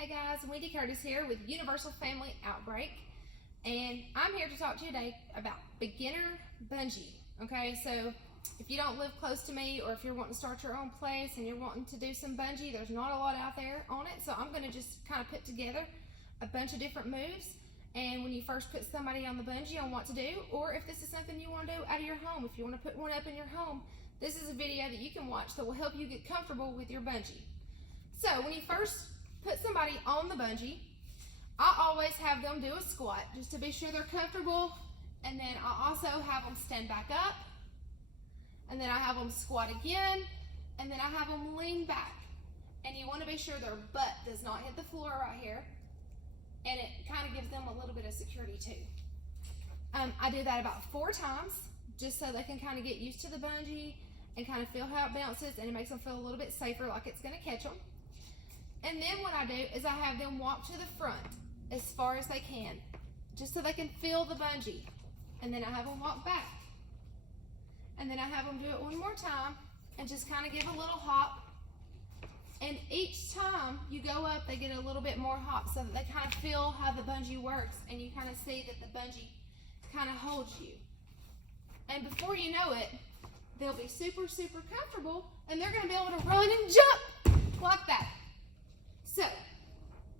Hey guys, Wendy Curtis here with Universal Family Outbreak, and I'm here to talk to you today about beginner bungee. Okay, so if you don't live close to me, or if you're wanting to start your own place and you're wanting to do some bungee, there's not a lot out there on it, so I'm going to just kind of put together a bunch of different moves. And when you first put somebody on the bungee on what to do, or if this is something you want to do out of your home, if you want to put one up in your home, this is a video that you can watch that will help you get comfortable with your bungee. So when you first put somebody on the bungee, I always have them do a squat just to be sure they're comfortable, and then I also have them stand back up, and then I have them squat again, and then I have them lean back. And you want to be sure their butt does not hit the floor right here, and it kind of gives them a little bit of security too. I do that about 4 times just so they can kind of get used to the bungee and kind of feel how it bounces, and it makes them feel a little bit safer, like it's going to catch them. And then what I do is I have them walk to the front as far as they can, just so they can feel the bungee. And then I have them walk back. And then I have them do it one more time and just kind of give a little hop. And each time you go up, they get a little bit more hop so that they kind of feel how the bungee works, and you kind of see that the bungee kind of holds you. And before you know it, they'll be super, super comfortable, and they're going to be able to run and jump like that. So,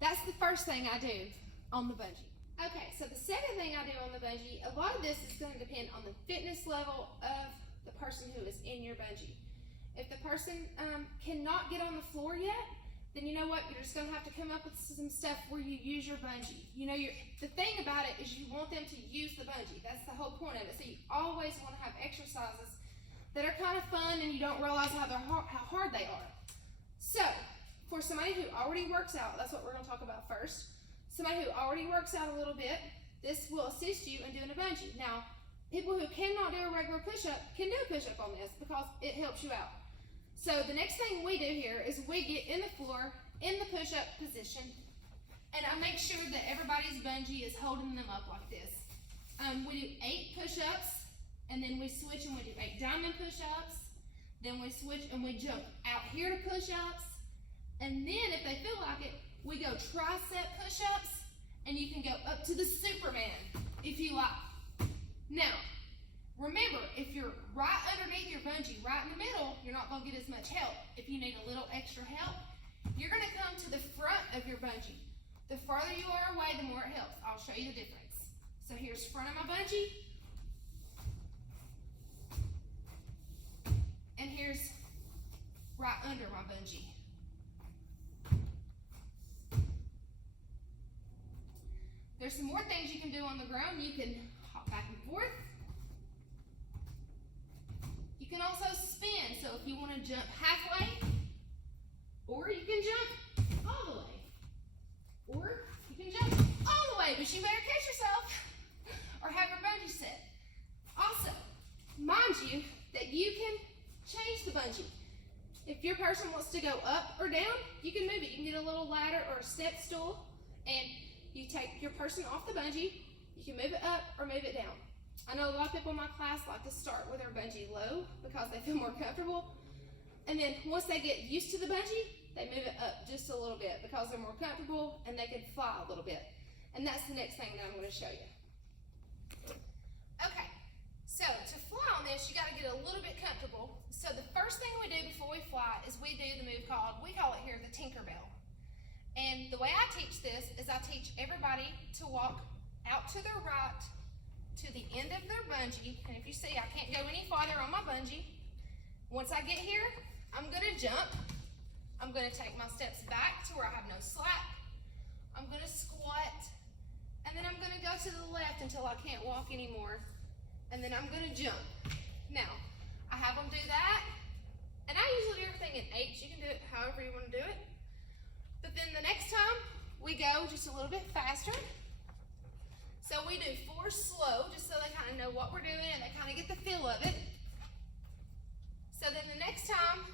that's the first thing I do on the bungee. Okay, so the second thing I do on the bungee, a lot of this is going to depend on the fitness level of the person who is in your bungee. If the person cannot get on the floor yet, then you know what, you're just going to have to come up with some stuff where you use your bungee. You know, the thing about it is you want them to use the bungee. That's the whole point of it. So you always want to have exercises that are kind of fun and you don't realize how hard they are. So, for somebody who already works out, that's what we're going to talk about first. Somebody who already works out a little bit, this will assist you in doing a bungee. Now, people who cannot do a regular push-up can do a push-up on this because it helps you out. So the next thing we do here is we get in the floor in the push-up position, and I make sure that everybody's bungee is holding them up like this. We do 8 push-ups, and then we switch and we do 8 diamond push-ups. Then we switch and we jump out here to push-ups. And then if they feel like it, we go tricep push-ups, and you can go up to the Superman if you like. Now, remember, if you're right underneath your bungee, right in the middle, you're not going to get as much help. If you need a little extra help, you're going to come to the front of your bungee. The farther you are away, the more it helps. I'll show you the difference. So here's front of my bungee, and here's right under my bungee. There's some more things you can do on the ground. You can hop back and forth. You can also spin, so if you want to jump halfway, or you can jump all the way, or you can jump all the way, but you better catch yourself or have your bungee set. Also, mind you that you can change the bungee. If your person wants to go up or down, you can move it. You can get a little ladder or a step stool, and you take your person off the bungee. You can move it up or move it down. I know a lot of people in my class like to start with their bungee low because they feel more comfortable. And then once they get used to the bungee, they move it up just a little bit because they're more comfortable and they can fly a little bit. And that's the next thing that I'm going to show you. Okay, so to fly on this, you got to get a little bit comfortable. So the first thing we do before we fly is we do the move we call it here the Tinkerbell. And the way I teach this is I teach everybody to walk out to their right to the end of their bungee. And if you see, I can't go any farther on my bungee. Once I get here, I'm going to jump. I'm going to take my steps back to where I have no slack. I'm going to squat. And then I'm going to go to the left until I can't walk anymore. And then I'm going to jump. Now, I have them do that. And I usually do everything in 8s. You can do it however you want to do it. But then the next time, we go just a little bit faster. So we do 4 slow, just so they kind of know what we're doing and they kind of get the feel of it. So then the next time,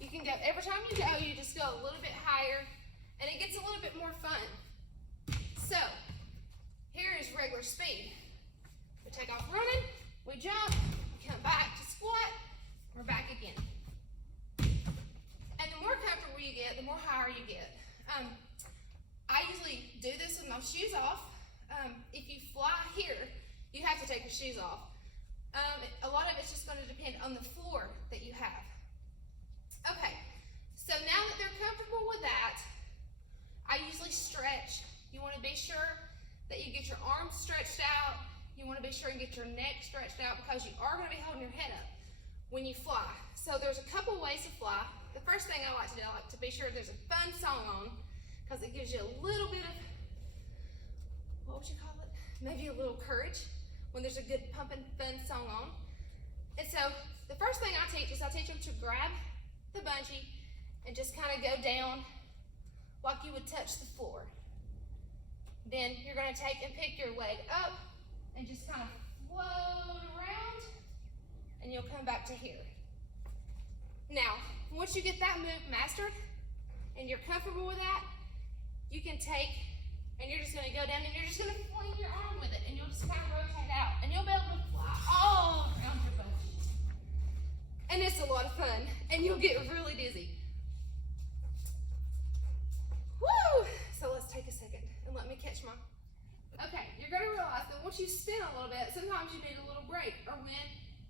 you can go, every time you go, you just go a little bit higher, and it gets a little bit more fun. So, here is regular speed. We take off running, we jump, we come back to squat, we're back again. And the more comfortable you get, the more higher you get. I usually do this with my shoes off. If you fly here, you have to take your shoes off. A lot of it's just going to depend on the floor that you have. Okay, so now that they're comfortable with that, I usually stretch. You want to be sure that you get your arms stretched out. You want to be sure and get your neck stretched out because you are going to be holding your head up when you fly. So there's a couple ways to fly. The first thing I like to do, I like to be sure there's a fun song on because it gives you a little bit of, what would you call it? Maybe a little courage when there's a good pumping fun song on. And so the first thing I teach is I teach them to grab the bungee and just kind of go down like you would touch the floor. Then you're going to take and pick your leg up and just kind of float around, and you'll come back to here. Now, once you get that move mastered and you're comfortable with that, you can take and you're just going to go down and you're just going to fling your arm with it, and you'll just kind of rotate out, and you'll be able to fly all around your bungee. And it's a lot of fun, and you'll get really dizzy. Woo! So let's take a second and let me catch my. Okay, you're going to realize that once you spin a little bit, sometimes you need a little break, or when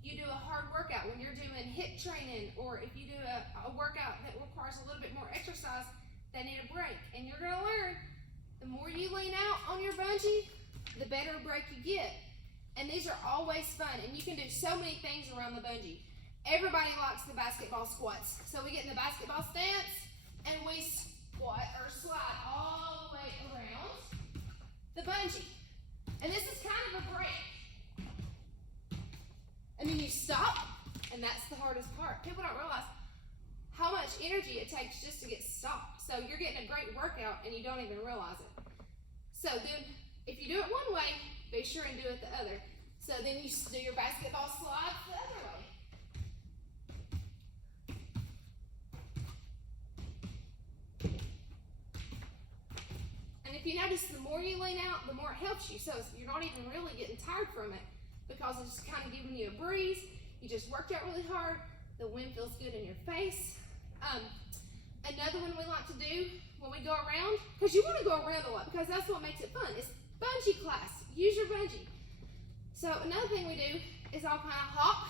you do a hard workout, when you're doing HIIT training, or if you do a workout that requires a little bit more exercise, they need a break. And you're going to learn, the more you lean out on your bungee, the better break you get. And these are always fun, and you can do so many things around the bungee. Everybody likes the basketball squats. So we get in the basketball stance, and we squat or slide all the way around the bungee. And this is kind of a break. And then you stop, and that's the hardest part. People don't realize how much energy it takes just to get stopped. So you're getting a great workout and you don't even realize it. So then if you do it one way, be sure and do it the other. So then you do your basketball slides the other way. And if you notice, the more you lean out, the more it helps you. So you're not even really getting tired from it because it's just kind of giving you a breeze. You just worked out really hard. The wind feels good in your face. Another one we like to do when we go around, because you want to go around a lot because that's what makes it fun. It's bungee class. Use your bungee. So another thing we do is I'll kind of hop,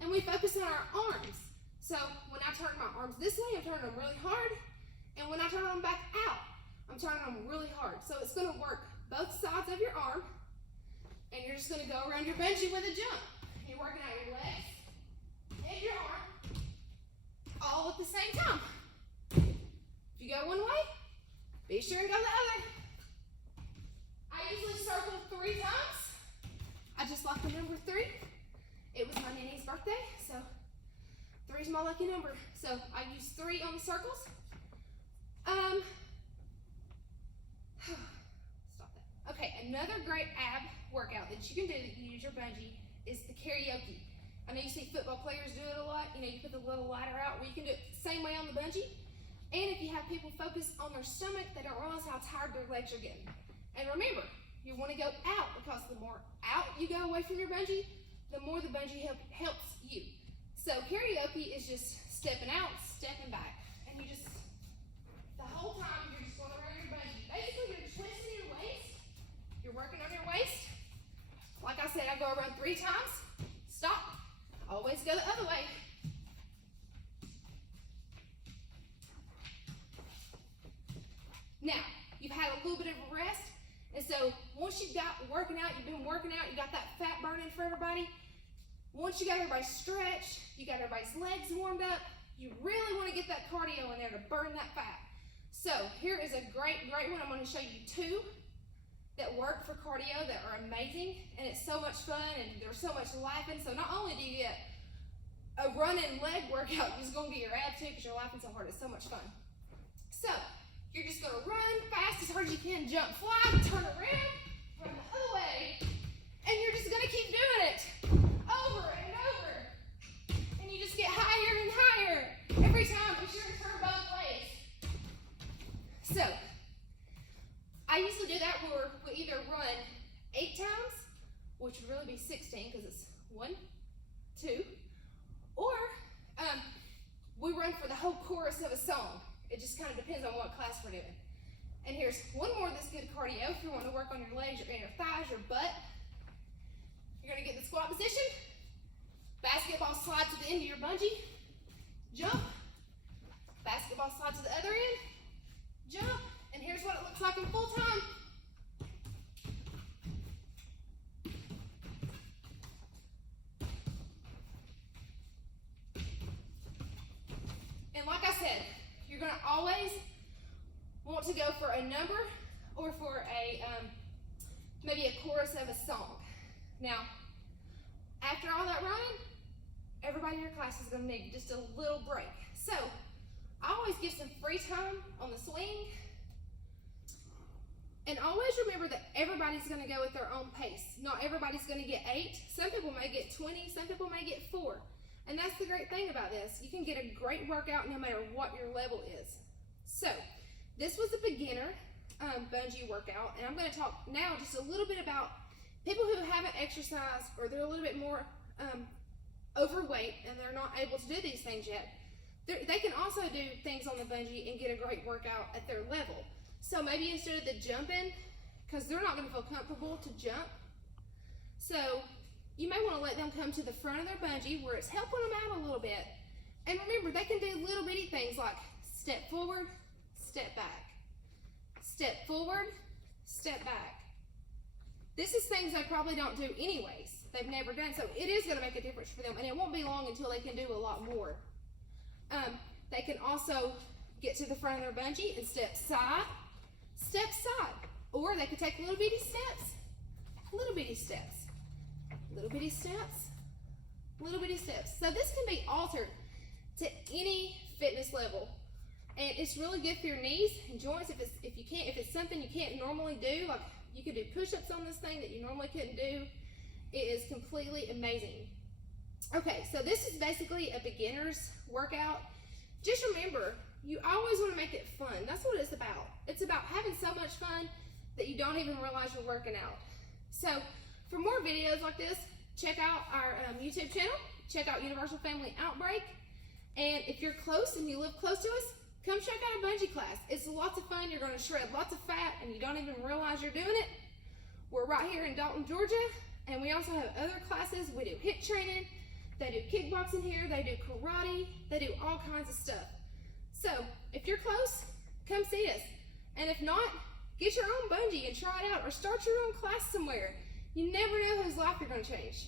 and we focus on our arms. So when I turn my arms this way, I'm turning them really hard, and when I turn them back out, I'm turning them really hard. So it's going to work both sides of your arm, and you're just going to go around your bungee with a jump. You're working out your legs and your arm all at the same time. If you go one way, be sure and go the other. I usually circle 3 times. I just like the number 3. It was my nanny's birthday, so 3 is my lucky number. So I use 3 on the circles. Stop that. Okay, another great ab workout that you can do that you use your bungee is the karaoke. I know you see football players do it a lot. You know, you put the little ladder out where you can do it the same way on the bungee. And if you have people focus on their stomach, they don't realize how tired their legs are getting. And remember, you want to go out because the more out you go away from your bungee, the more the bungee helps you. So karaoke is just stepping out, stepping back. And you just, the whole time you're just going around your bungee. Basically, you're twisting your waist. You're working on your waist. Like I said, I go around 3 times. Stop. Always go the other way. Now, you've had a little bit of a rest, and so once you've got working out, you've been working out, you got that fat burning for everybody. Once you got everybody stretched, you got everybody's legs warmed up, you really want to get that cardio in there to burn that fat. So here is a great one. I'm going to show you 2 that work for cardio that are amazing, and it's so much fun, and there's so much laughing. So not only do you get a running leg workout, you're just going to get your abs too because you're laughing so hard. It's so much fun. So you're just going to run fast as hard as you can, jump, fly, turn around, run the other way, and you're just going to keep doing it over and over. And you just get higher and higher every time. Be sure to turn both ways. So I usually do that where we either run 8 times, which would really be 16 because it's 1, 2, or we run for the whole chorus of a song. It just kind of depends on what class we're doing. And here's one more that's good cardio if you want to work on your legs, your inner thighs, your butt. You're gonna get the squat position, basketball slide to the end of your bungee, jump, basketball slide to the other end, jump, and here's what it looks like in full time. And like I said, you're gonna always want to go for a number or for a maybe a chorus of a song. Now, after all that running, everybody in your class is gonna need just a little break. So, I always give some free time on the swing. And always remember that everybody's gonna go at their own pace. Not everybody's gonna get 8. Some people may get 20, some people may get 4. And that's the great thing about this. You can get a great workout no matter what your level is. So, this was a beginner bungee workout, and I'm gonna talk now just a little bit about people who haven't exercised or they're a little bit more overweight and they're not able to do these things yet. They can also do things on the bungee and get a great workout at their level. So maybe instead of the jumping, because they're not going to feel comfortable to jump, so you may want to let them come to the front of their bungee where it's helping them out a little bit. And remember, they can do little bitty things like step forward, step back, step forward, step back. This is things they probably don't do anyways. They've never done, so it is going to make a difference for them, and it won't be long until they can do a lot more. They can also get to the front of their bungee and step side, or they could take little bitty steps, little bitty steps, little bitty steps, little bitty steps. So this can be altered to any fitness level, and it's really good for your knees and joints. If it's something you can't normally do, like you could do push-ups on this thing that you normally couldn't do. It is completely amazing. Okay, so this is basically a beginner's workout. Just remember, you always want to make it fun. That's what it's about. It's about having so much fun that you don't even realize you're working out. So for more videos like this, check out our YouTube channel. Check out Universal Family Outbreak. And if you're close and you live close to us, come check out a bungee class. It's lots of fun. You're going to shred lots of fat and you don't even realize you're doing it. We're right here in Dalton, Georgia. And we also have other classes. We do HIIT training. They do kickboxing here. They do karate. They do all kinds of stuff. So if you're close, come see us. And if not, get your own bungee and try it out or start your own class somewhere. You never know whose life you're going to change.